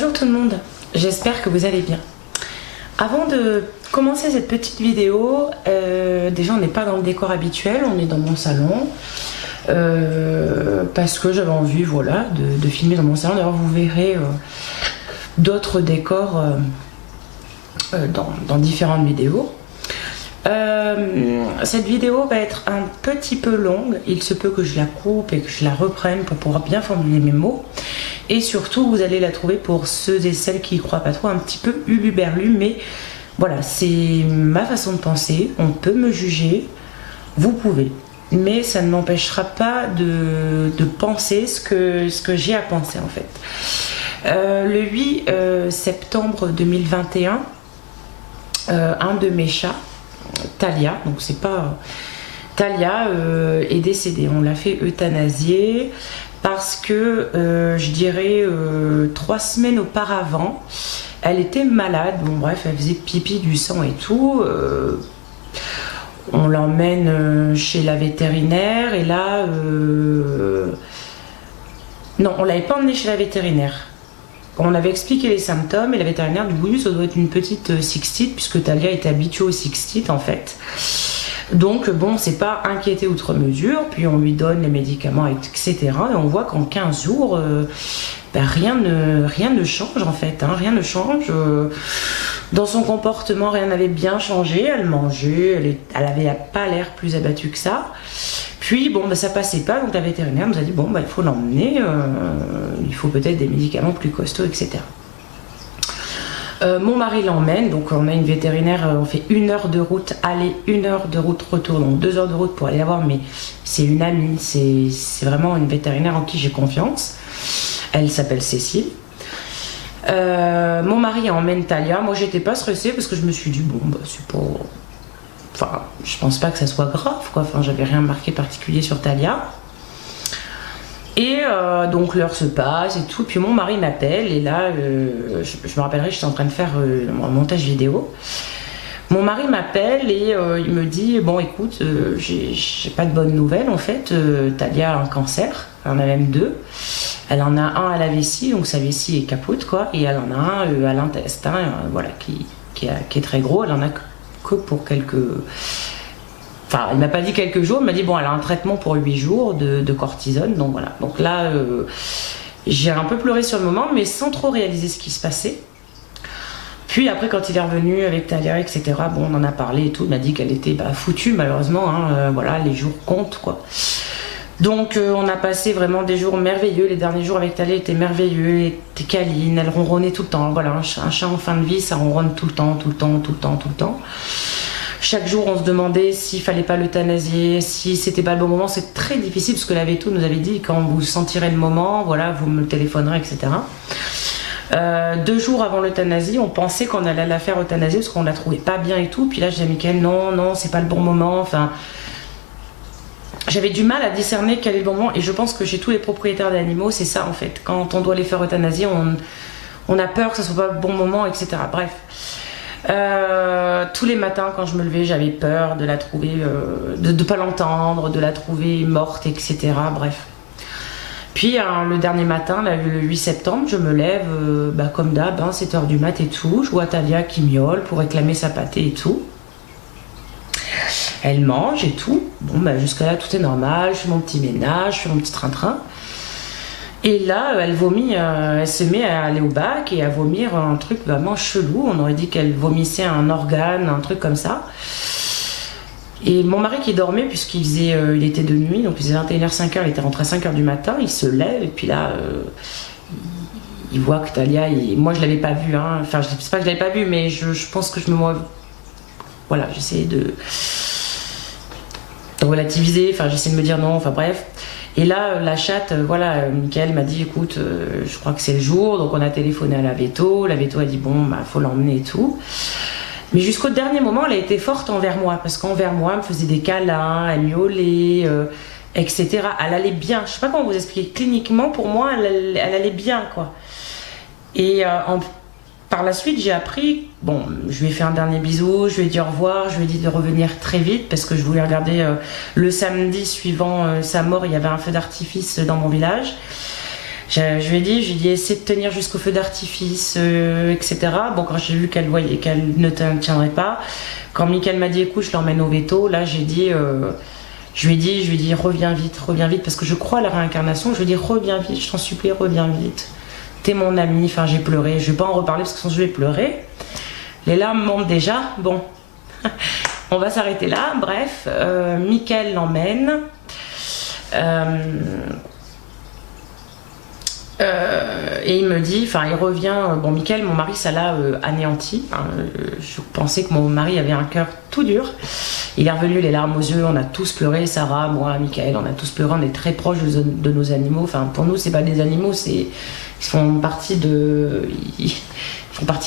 Bonjour tout le monde, j'espère que vous allez bien. Avant de commencer cette petite vidéo, déjà on n'est pas dans le décor habituel, on est dans mon salon. Parce que j'avais envie voilà, de filmer dans mon salon. D'ailleurs vous verrez d'autres décors dans différentes vidéos. Cette vidéo va être un petit peu longue, il se peut que je la coupe et que je la reprenne pour pouvoir bien formuler mes mots. Et surtout vous allez la trouver, pour ceux et celles qui y croient pas trop, un petit peu uluberlu, mais voilà, c'est ma façon de penser, on peut me juger, vous pouvez. Mais ça ne m'empêchera pas de penser ce que j'ai à penser en fait. Le 8 septembre 2021, un de mes chats, Talia, donc c'est pas Talia, est décédée. On l'a fait euthanasier parce que je dirais 3 semaines auparavant, elle était malade. Bon bref, elle faisait pipi, du sang et tout. On l'emmène chez la vétérinaire et là... Non, on ne l'avait pas emmenée chez la vétérinaire. On avait expliqué les symptômes et la vétérinaire du coup, ça doit être une petite cystite, puisque Talia était habituée aux cystites en fait. Donc bon, on s'est pas inquiété outre mesure, puis on lui donne les médicaments, etc. Et on voit qu'en 15 jours, rien ne change en fait, hein, rien ne change. Dans son comportement, rien n'avait bien changé. Elle mangeait, elle avait pas l'air plus abattue que ça. Puis bon, ça passait pas, donc la vétérinaire nous a dit bon, il faut l'emmener, il faut peut-être des médicaments plus costauds, etc. Mon mari l'emmène, donc on a une vétérinaire, on fait 1 heure de route aller, 1 heure de route retour, donc 2 heures de route pour aller la voir, mais c'est une amie, c'est vraiment une vétérinaire en qui j'ai confiance. Elle s'appelle Cécile. Mon mari emmène Talia. Moi j'étais pas stressée parce que je me suis dit bon c'est pas, enfin je pense pas que ça soit grave quoi, enfin j'avais rien marqué particulier sur Talia. Et donc l'heure se passe et tout, puis mon mari m'appelle et là je me rappellerai, j'étais en train de faire un montage vidéo. Mon mari m'appelle et il me dit bon écoute, j'ai pas de bonnes nouvelles en fait, Talia a un cancer, elle en a même 2. Elle en a un à la vessie, donc sa vessie est capote quoi, et elle en a un à l'intestin, voilà, qui est très gros. Elle en a que pour quelques... Enfin, elle m'a pas dit quelques jours, elle m'a dit bon, elle a un traitement pour 8 jours de cortisone, donc voilà. Donc là, j'ai un peu pleuré sur le moment, mais sans trop réaliser ce qui se passait. Puis après, quand il est revenu avec Talia, etc., bon, on en a parlé et tout, il m'a dit qu'elle était foutue malheureusement, hein, voilà, les jours comptent quoi. Donc on a passé vraiment des jours merveilleux. Les derniers jours avec Talia étaient merveilleux, elle était câline, elle ronronnait tout le temps. Voilà, un chat en fin de vie, ça ronronne tout le temps, tout le temps, tout le temps, tout le temps. Chaque jour, on se demandait s'il fallait pas l'euthanasier, si c'était pas le bon moment. C'est très difficile parce que la véto nous avait dit quand vous sentirez le moment, voilà, vous me téléphonerez, etc. 2 jours avant l'euthanasie, on pensait qu'on allait la faire euthanasier parce qu'on la trouvait pas bien et tout. Puis là, j'ai dit à Mickaël, non, c'est pas le bon moment. Enfin, j'avais du mal à discerner quel est le bon moment, et je pense que chez tous les propriétaires d'animaux, c'est ça en fait. Quand on doit les faire euthanasier, on a peur que ce soit pas le bon moment, etc. Bref. Tous les matins quand je me levais, j'avais peur de la trouver, de pas l'entendre, de la trouver morte, etc. Bref. Puis le dernier matin, là, le 8 septembre, je me lève comme d'hab, 7h du mat et tout. Je vois Talia qui miaule pour réclamer sa pâtée et tout. Elle mange et tout. Bon, jusqu'à là, tout est normal. Je fais mon petit ménage, je fais mon petit train-train. Et là, elle vomit, elle se met à aller au bac et à vomir un truc vraiment chelou. On aurait dit qu'elle vomissait un organe, un truc comme ça. Et mon mari qui dormait, il était de nuit, donc il faisait 21h, 5h, il était rentré à 5h du matin, il se lève et puis là, il voit que Talia, moi je l'avais pas vu, hein. Enfin je sais pas que je l'avais pas vu, mais je pense que voilà, j'essayais de relativiser, enfin j'essaie de me dire non, enfin bref. Et là la chatte, voilà, Mickaël m'a dit écoute, je crois que c'est le jour, donc on a téléphoné à la véto a dit bon, faut l'emmener et tout. Mais jusqu'au dernier moment, elle a été forte envers moi, parce qu'envers moi, elle me faisait des câlins, elle miaulait, etc. Elle allait bien, je sais pas comment vous expliquer, cliniquement pour moi, elle allait bien quoi. Et par la suite, j'ai appris, bon, je lui ai fait un dernier bisou, je lui ai dit au revoir, je lui ai dit de revenir très vite parce que je voulais regarder le samedi suivant sa mort, il y avait un feu d'artifice dans mon village. Je lui ai dit, essaie de tenir jusqu'au feu d'artifice, etc. Bon, quand j'ai vu qu'elle voyait qu'elle ne tiendrait pas, quand Mickaël m'a dit, écoute, je l'emmène au veto, là, j'ai dit, je lui ai dit, reviens vite, parce que je crois à la réincarnation. Je lui ai dit, reviens vite, je t'en supplie, reviens vite. T'es mon ami, enfin, j'ai pleuré. Je vais pas en reparler parce que sinon je vais pleurer. Les larmes montent déjà. Bon, on va s'arrêter là. Bref, Mickaël l'emmène. Et il me dit, enfin il revient, bon Mickaël, mon mari, ça l'a anéanti. Je pensais que mon mari avait un cœur tout dur. Il est revenu les larmes aux yeux, on a tous pleuré, Sarah, moi, Mickaël, on a tous pleuré, on est très proches de nos animaux. Enfin pour nous c'est pas des animaux, ils font partie de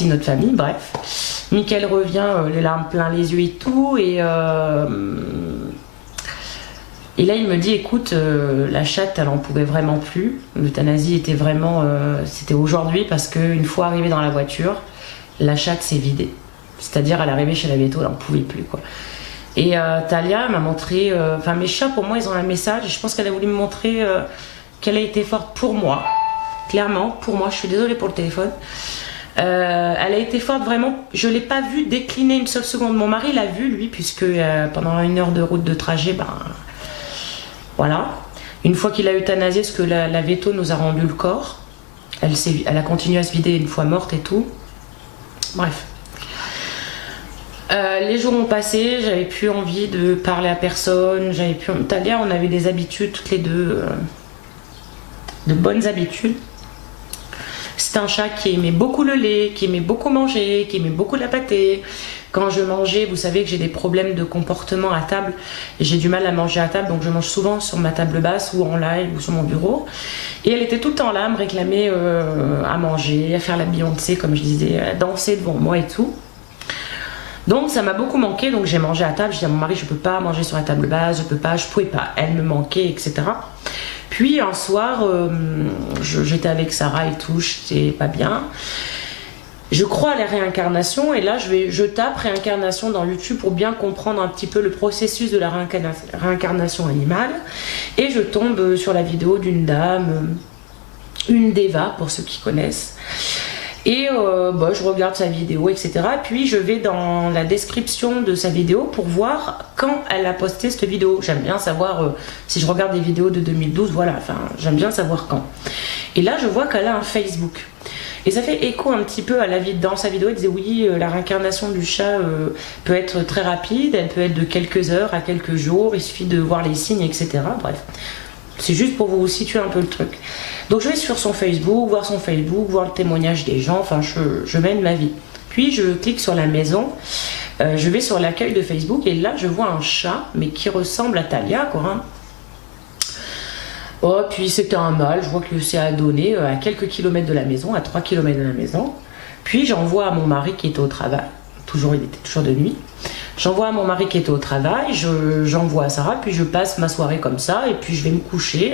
notre famille, bref. Mickaël revient, les larmes plein les yeux et tout, et là il me dit, écoute, la chatte elle en pouvait vraiment plus, l'euthanasie était vraiment, c'était aujourd'hui, parce qu'une fois arrivée dans la voiture, la chatte s'est vidée, c'est-à-dire elle est arrivée chez la véto, elle en pouvait plus quoi. Et Talia m'a montré, enfin mes chats pour moi ils ont un message, et je pense qu'elle a voulu me montrer qu'elle a été forte pour moi, clairement pour moi, je suis désolée pour le téléphone. Elle a été forte vraiment, je ne l'ai pas vue décliner une seule seconde. Mon mari l'a vue lui, puisque pendant 1 heure de route de trajet, ben voilà. Une fois qu'il a euthanasié, parce que la véto nous a rendu le corps, elle a continué à se vider une fois morte et tout. Bref. Les jours ont passé, j'avais plus envie de parler à personne, Talia, on avait des habitudes toutes les deux, de bonnes habitudes. C'est un chat qui aimait beaucoup le lait, qui aimait beaucoup manger, qui aimait beaucoup la pâtée. Quand je mangeais, vous savez que j'ai des problèmes de comportement à table, et j'ai du mal à manger à table, donc je mange souvent sur ma table basse ou en live ou sur mon bureau. Et elle était tout le temps là, à me réclamer à manger, à faire la Beyoncé, comme je disais, à danser devant moi et tout. Donc ça m'a beaucoup manqué, donc j'ai mangé à table. Je dis à mon mari, je peux pas manger sur la table basse, je pouvais pas, elle me manquait, etc. Puis un soir, j'étais avec Sarah et tout, j'étais pas bien. Je crois à la réincarnation, et là je tape réincarnation dans YouTube pour bien comprendre un petit peu le processus de la réincarnation animale, et je tombe sur la vidéo d'une dame, une Deva pour ceux qui connaissent. Et je regarde sa vidéo, etc. Puis je vais dans la description de sa vidéo pour voir quand elle a posté cette vidéo. J'aime bien savoir, si je regarde des vidéos de 2012, voilà, enfin, j'aime bien savoir quand. Et là, je vois qu'elle a un Facebook. Et ça fait écho un petit peu à la vie. Dans sa vidéo, elle disait oui, la réincarnation du chat peut être très rapide, elle peut être de quelques heures à quelques jours, il suffit de voir les signes, etc. Bref, c'est juste pour vous situer un peu le truc. Donc je vais sur son Facebook, voir le témoignage des gens, enfin je mène ma vie. Puis je clique sur la maison, je vais sur l'accueil de Facebook, et là je vois un chat, mais qui ressemble à Talia, quoi. Hein. Oh, puis c'était un mâle, je vois que c'est à donner à quelques kilomètres de la maison, à 3 kilomètres de la maison. Puis j'envoie à mon mari qui était au travail, il était toujours de nuit. J'envoie à mon mari qui était au travail, j'envoie à Sarah, puis je passe ma soirée comme ça, et puis je vais me coucher.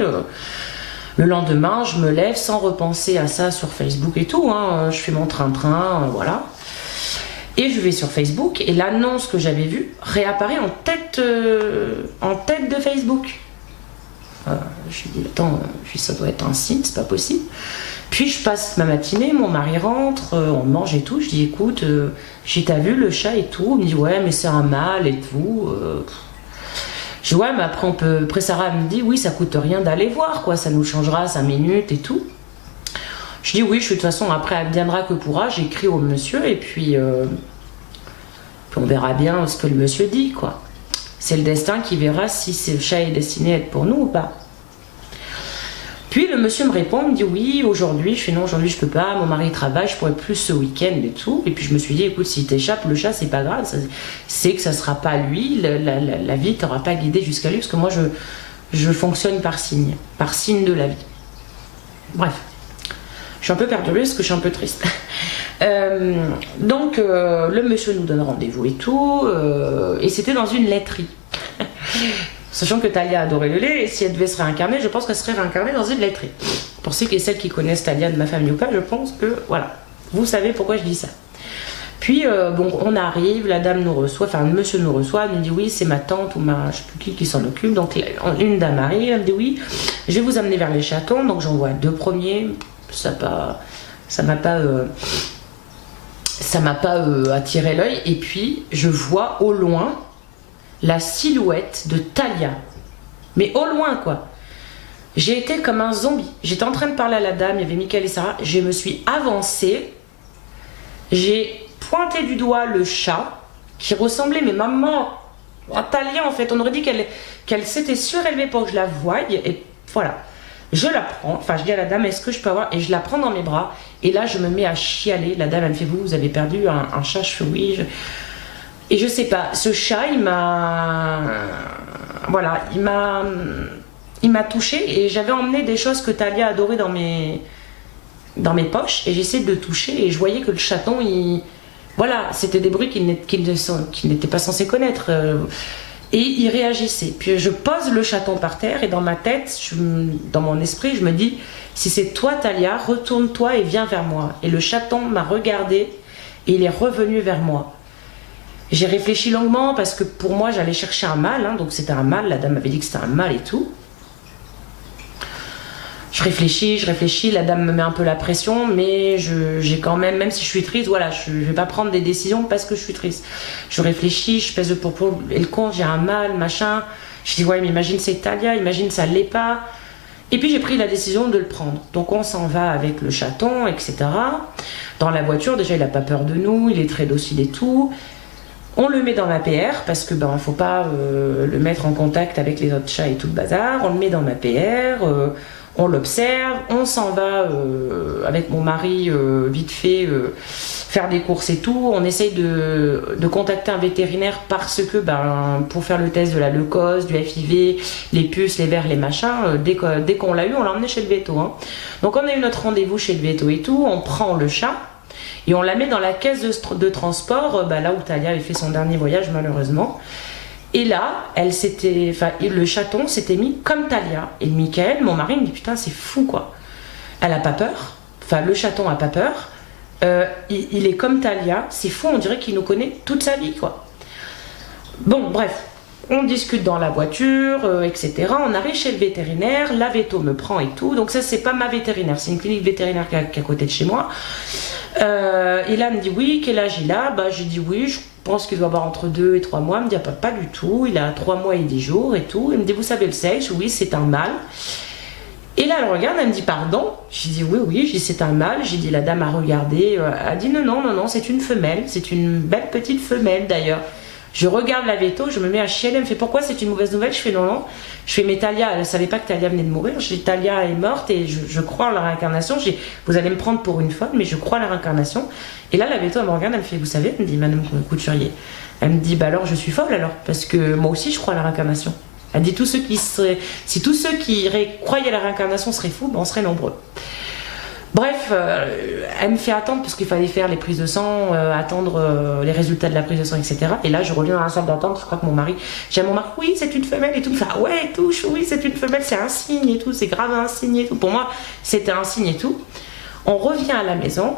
Le lendemain, je me lève sans repenser à ça sur Facebook et tout, hein. Je fais mon train-train, voilà. Et je vais sur Facebook, et l'annonce que j'avais vue réapparaît en tête de Facebook. Je me suis dit, attends, ça doit être un signe, c'est pas possible. Puis je passe ma matinée, mon mari rentre, on mange et tout. Je dis, écoute, t'as vu le chat et tout? Il me dit, ouais, mais c'est un mâle et tout. Je dis, ouais, mais après Sarah me dit, oui, ça coûte rien d'aller voir, quoi, ça nous changera 5 minutes et tout. Je dis, oui, de toute façon, après, elle viendra que pourra. J'écris au monsieur, et puis on verra bien ce que le monsieur dit, quoi. C'est le destin qui verra si ce chat est destiné à être pour nous ou pas. Puis le monsieur me répond, il me dit oui, aujourd'hui. Je fais non, aujourd'hui je peux pas, mon mari travaille, je pourrais plus ce week-end et tout. Et puis je me suis dit, écoute, si t'échappes, le chat, c'est pas grave, c'est que ça sera pas lui, la vie t'aura pas guidé jusqu'à lui, parce que moi je fonctionne par signe de la vie. Bref, je suis un peu perturbée parce que je suis un peu triste. Donc le monsieur nous donne rendez-vous et tout, et c'était dans une laiterie. Sachant que Talia adorait le lait, et si elle devait se réincarner, je pense qu'elle serait réincarnée dans une laiterie. Pour ceux et celles qui connaissent Talia de ma famille ou pas, je pense que, voilà, vous savez pourquoi je dis ça. Puis bon, on arrive, la dame nous reçoit, enfin monsieur nous reçoit, elle nous dit oui, c'est ma tante ou ma je sais plus qui s'en occupe. Donc une dame arrive, elle me dit oui, je vais vous amener vers les chatons. Donc j'en vois 2 premiers, ça m'a pas attiré l'œil. Et puis je vois au loin la silhouette de Talia, mais au loin quoi. J'ai été comme un zombie. J'étais en train de parler à la dame, il y avait Mickaël et Sarah. Je me suis avancée. J'ai pointé du doigt le chat qui ressemblait, mais maman, à Talia en fait. On aurait dit qu'elle s'était surélevée pour que je la voie. Et voilà. Je la prends. Enfin, je dis à la dame, est-ce que je peux avoir. Et je la prends dans mes bras. Et là, je me mets à chialer. La dame, elle me fait, vous avez perdu un chat. Je fais oui. Et je sais pas. Ce chat, il m'a. Voilà. Il m'a touchée et j'avais emmené des choses que Talia adorait dans mes poches et j'essayais de le toucher et je voyais que le chaton, voilà, c'était des bruits qu'il n'était pas censé connaître et il réagissait. Puis je pose le chaton par terre et dans ma tête, dans mon esprit, je me dis, si c'est toi Talia, retourne-toi et viens vers moi. Et le chaton m'a regardé et il est revenu vers moi. J'ai réfléchi longuement parce que pour moi, j'allais chercher un mâle, hein, donc c'était un mâle, la dame m'avait dit que c'était un mâle et tout. Je réfléchis, la dame me met un peu la pression, mais j'ai quand même si je suis triste, voilà, je vais pas prendre des décisions parce que je suis triste. Je réfléchis, je pèse le pour et le con, j'ai un mal, machin. Je dis ouais, mais imagine c'est Talia, imagine ça l'est pas. Et puis j'ai pris la décision de le prendre. Donc on s'en va avec le chaton, etc. Dans la voiture, déjà il a pas peur de nous, il est très docile et tout. On le met dans ma PR parce que faut pas le mettre en contact avec les autres chats et tout le bazar. On le met dans ma PR. On l'observe, on s'en va avec mon mari vite fait faire des courses et tout. On essaye de contacter un vétérinaire parce que pour faire le test de la leucose, du FIV, les puces, les vers, les machins, dès qu'on l'a eu, on l'a emmené chez le véto. Hein. Donc on a eu notre rendez-vous chez le véto et tout, on prend le chat et on la met dans la caisse de transport, là où Talia avait fait son dernier voyage malheureusement. Et là, le chaton s'était mis comme Talia. Et Mickaël, mon mari, me dit putain, c'est fou quoi. Elle a pas peur. Enfin, le chaton a pas peur. Il est comme Talia. C'est fou, on dirait qu'il nous connaît toute sa vie quoi. Bon, bref. On discute dans la voiture, etc. On arrive chez le vétérinaire. La véto me prend et tout. Donc ça, c'est pas ma vétérinaire. C'est une clinique vétérinaire qui est à côté de chez moi. Et là, elle me dit oui, quel âge il a ? J'ai dit oui, je pense qu'il doit avoir entre 2 et 3 mois. Elle me dit pas du tout, il a 3 mois et 10 jours et tout. Elle me dit vous savez le sexe ? Oui, c'est un mâle. Et là, elle regarde, elle me dit pardon. J'ai dit oui, j'ai dit c'est un mâle. J'ai dit la dame a regardé, elle dit non, c'est une femelle, c'est une belle petite femelle d'ailleurs. Je regarde la véto, je me mets à chialer, elle me fait pourquoi c'est une mauvaise nouvelle ? Je fais non. Je fais mais Talia, elle ne savait pas que Talia venait de mourir. Je dis Talia est morte et je crois en la réincarnation. Je dis vous allez me prendre pour une folle, mais je crois en la réincarnation. Et là, la véto, elle me regarde, elle me fait vous savez, elle me dit madame Couturier. Elle me dit alors je suis folle alors, parce que moi aussi je crois à la réincarnation. Elle dit si tous ceux qui croyaient à la réincarnation seraient fous, on serait nombreux. Bref, elle me fait attendre parce qu'il fallait faire les prises de sang, attendre les résultats de la prise de sang, etc. Et là, je reviens dans la salle d'attente. Je crois que mon mari, j'ai mon mari, oui, c'est une femelle et tout. Il fait, ah ouais, et tout, oui, c'est une femelle, c'est un signe et tout, c'est grave un signe et tout. Pour moi, c'était un signe et tout. On revient à la maison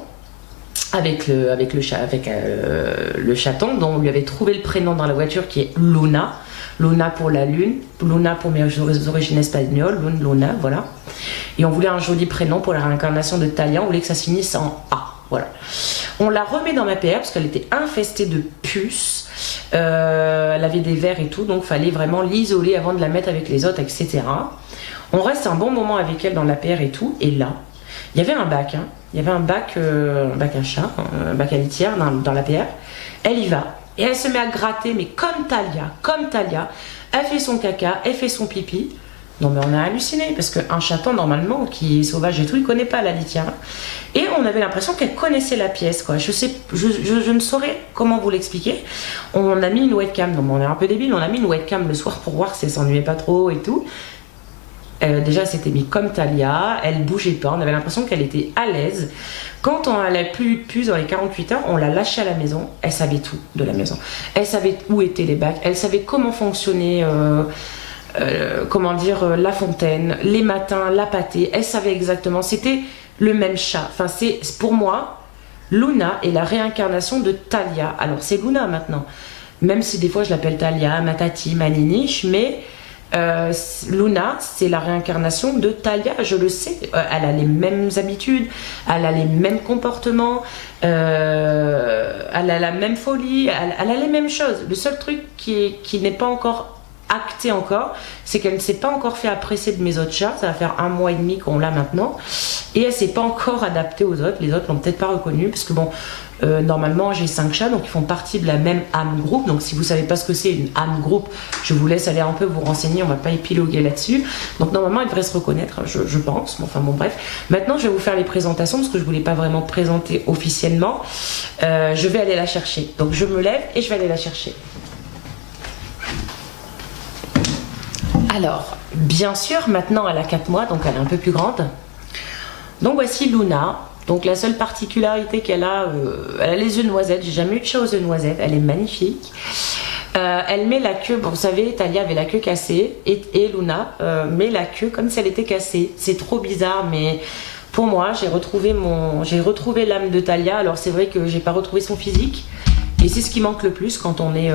avec le chaton, dont on lui avait trouvé le prénom dans la voiture qui est Luna. Luna pour la lune, Luna pour mes origines espagnoles, Luna, voilà. Et on voulait un joli prénom pour la réincarnation de Talia, on voulait que ça se finisse en A, voilà. On la remet dans ma PR parce qu'elle était infestée de puces, elle avait des vers et tout, donc il fallait vraiment l'isoler avant de la mettre avec les autres, etc. On reste un bon moment avec elle dans la PR et tout, et là, il y avait un bac, hein. Il y avait un bac à chat, un bac à litière dans la PR. Elle y va. Et elle se met à gratter, mais comme Talia. Elle fait son caca, elle fait son pipi. Non mais on a halluciné, parce qu'un chaton, normalement, qui est sauvage et tout, il connaît pas la litière. Et on avait l'impression qu'elle connaissait la pièce, quoi. Je ne saurais comment vous l'expliquer. On a mis une webcam, donc on est un peu débile, on a mis une webcam le soir pour voir si elle s'ennuyait pas trop et tout. Déjà, elle s'était mise comme Talia, elle bougeait pas, on avait l'impression qu'elle était à l'aise. Quand elle a plus dans les 48 heures, on l'a lâchée à la maison, elle savait tout de la maison. Elle savait où étaient les bacs, elle savait comment fonctionnait, la fontaine, les matins, la pâtée, elle savait exactement, c'était le même chat. Enfin, pour moi, Luna est la réincarnation de Talia. Alors c'est Luna maintenant, même si des fois je l'appelle Talia, ma tati, ma niniche, mais Luna c'est la réincarnation de Talia, je le sais. Elle a les mêmes habitudes, elle a les mêmes comportements, elle a la même folie, elle a les mêmes choses. Le seul truc qui n'est pas encore acté encore, c'est qu'elle ne s'est pas encore fait apprécier de mes autres chats. Ça va faire 1 mois et demi qu'on l'a maintenant, et elle s'est pas encore adaptée aux autres. Les autres l'ont peut-être pas reconnue, parce que bon, normalement j'ai 5 chats, donc ils font partie de la même âme groupe. Donc si vous savez pas ce que c'est une âme groupe, je vous laisse aller un peu vous renseigner, on va pas épiloguer là-dessus. Donc normalement elle devrait se reconnaître, je pense. Enfin bon, bref, maintenant je vais vous faire les présentations, parce que je voulais pas vraiment présenter officiellement. Je vais aller la chercher, donc je me lève et je vais aller la chercher. Alors, bien sûr, maintenant elle a 4 mois, donc elle est un peu plus grande. Donc voici Luna. Donc la seule particularité qu'elle a, elle a les yeux noisettes. J'ai jamais eu de chat aux yeux noisettes, elle est magnifique. Elle met la queue, bon, vous savez, Talia avait la queue cassée, et Luna met la queue comme si elle était cassée. C'est trop bizarre, mais pour moi, j'ai retrouvé l'âme de Talia. Alors c'est vrai que j'ai pas retrouvé son physique, et c'est ce qui manque le plus quand on est...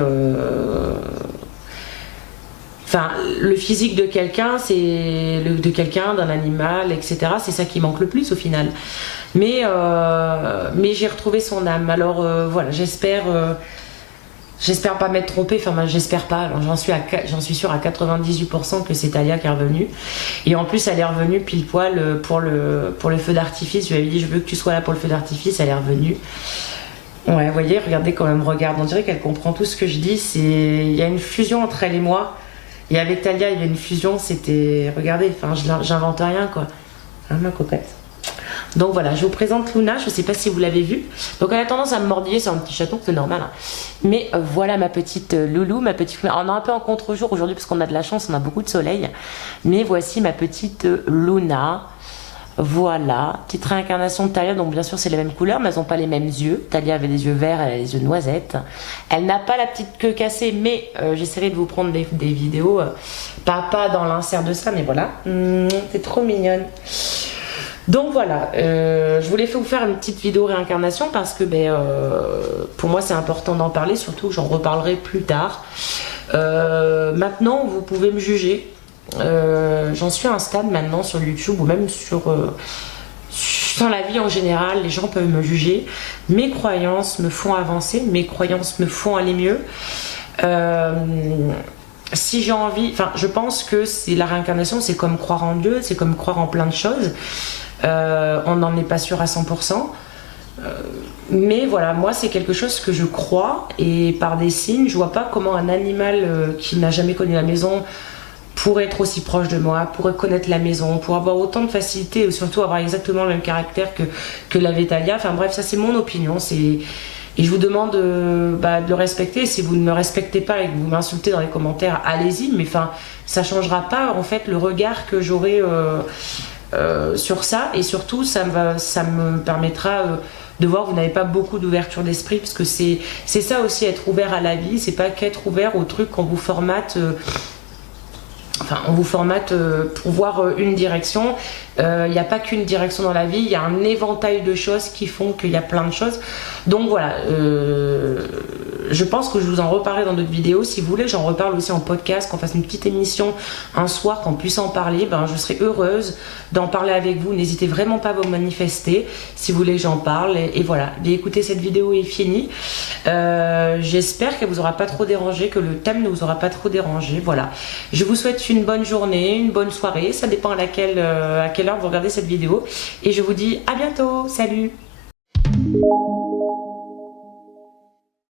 Enfin, le physique de quelqu'un, c'est de quelqu'un, d'un animal, etc. C'est ça qui manque le plus au final. Mais j'ai retrouvé son âme. Alors voilà, j'espère pas m'être trompée. Enfin, j'espère pas. J'en suis sûre à 98% que c'est Talia qui est revenue. Et en plus, elle est revenue pile poil pour le feu d'artifice. Je lui avais dit, je veux que tu sois là pour le feu d'artifice. Elle est revenue. Ouais, vous voyez, regardez quand même, regarde. On dirait qu'elle comprend tout ce que je dis. Il y a une fusion entre elle et moi. Et avec Talia, il y avait une fusion, c'était... Regardez, enfin, j'invente rien, quoi. Hein, ma coquette. Donc voilà, je vous présente Luna, je ne sais pas si vous l'avez vue. Donc elle a tendance à me mordiller, c'est un petit chaton, c'est normal. Hein. Mais voilà ma petite loulou, ma petite... On est un peu en contre-jour aujourd'hui parce qu'on a de la chance, on a beaucoup de soleil. Mais voici ma petite Luna. Voilà, petite réincarnation de Talia, donc bien sûr c'est les mêmes couleurs, mais elles n'ont pas les mêmes yeux. Talia avait les yeux verts, elle a les yeux noisettes. Elle n'a pas la petite queue cassée, mais j'essaierai de vous prendre des vidéos, pas dans l'insert de ça, mais voilà. C'est trop mignonne. Donc voilà, je voulais vous faire une petite vidéo réincarnation parce que pour moi c'est important d'en parler, surtout que j'en reparlerai plus tard. Maintenant vous pouvez me juger. J'en suis à un stade maintenant sur YouTube ou même dans la vie en général, les gens peuvent me juger. Mes croyances me font avancer, mes croyances me font aller mieux. Si j'ai envie, enfin je pense que c'est la réincarnation, c'est comme croire en Dieu, c'est comme croire en plein de choses. On n'en est pas sûr à 100%. Mais voilà, moi c'est quelque chose que je crois, et par des signes, je vois pas comment un animal qui n'a jamais connu la maison pourrait être aussi proche de moi, pourrait connaître la maison, pour avoir autant de facilité et surtout avoir exactement le même caractère que l'avait Talia. Enfin bref, ça c'est mon opinion, et je vous demande de le respecter. Si vous ne me respectez pas et que vous m'insultez dans les commentaires, allez-y, mais enfin ça changera pas en fait le regard que j'aurai sur ça, et surtout ça me permettra de voir que vous n'avez pas beaucoup d'ouverture d'esprit, parce que c'est ça aussi, être ouvert à la vie, c'est pas qu'être ouvert au truc qu'on vous formate. Enfin, on vous formate pour voir une direction. Il n'y a pas qu'une direction dans la vie, il y a un éventail de choses qui font qu'il y a plein de choses. Donc voilà, je pense que je vous en reparlerai dans d'autres vidéos. Si vous voulez, j'en reparle aussi en podcast, qu'on fasse une petite émission un soir, qu'on puisse en parler. Je serai heureuse d'en parler avec vous. N'hésitez vraiment pas à vous manifester si vous voulez que j'en parle. Et voilà, écoutez, cette vidéo est finie. J'espère qu'elle vous aura pas trop dérangé, que le thème ne vous aura pas trop dérangé. Voilà, je vous souhaite une bonne journée, une bonne soirée. Ça dépend à quelle heure vous regardez cette vidéo. Et je vous dis à bientôt. Salut!